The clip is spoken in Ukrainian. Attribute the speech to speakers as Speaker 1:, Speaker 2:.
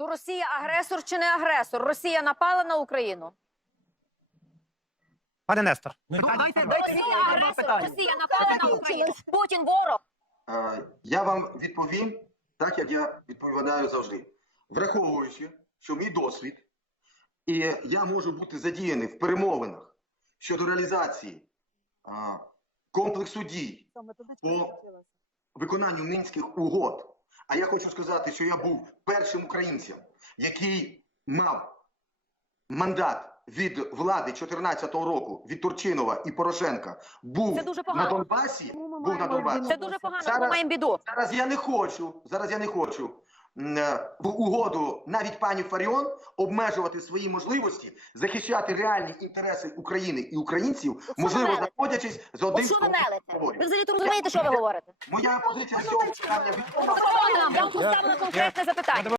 Speaker 1: То Росія агресор чи не агресор? Росія напала на Україну?
Speaker 2: Пане Нестор,
Speaker 3: Дайте, дайте на два
Speaker 1: агресор,
Speaker 3: питання.
Speaker 1: Росія напала на Україну. Путін ворог.
Speaker 4: Е, Я вам відповім так, як я відповідаю завжди. Враховуючи, що мій досвід, і я можу бути задіяний в перемовинах щодо реалізації комплексу дій по виконанню мінських угод. А я хочу сказати, що я був першим українцем, який мав мандат від влади 14-го року від Турчинова і Порошенка був
Speaker 1: Це дуже
Speaker 4: на. Донбасі. Був на Донбасі.
Speaker 1: Це дуже погано,
Speaker 4: Зараз-
Speaker 1: ми маємо біду.
Speaker 4: Зараз я не хочу. Зараз я не хочу в угоду навіть пані Фаріон обмежувати свої можливості захищати реальні інтереси України і українців,
Speaker 1: що
Speaker 4: можливо, знаходячись за
Speaker 1: От
Speaker 4: одним
Speaker 1: що ви
Speaker 4: переговорів.
Speaker 1: Ви взагалі розумієте, що ви говорите?
Speaker 4: Моя позиція відома.
Speaker 1: Я вам поставила конкретне запитання.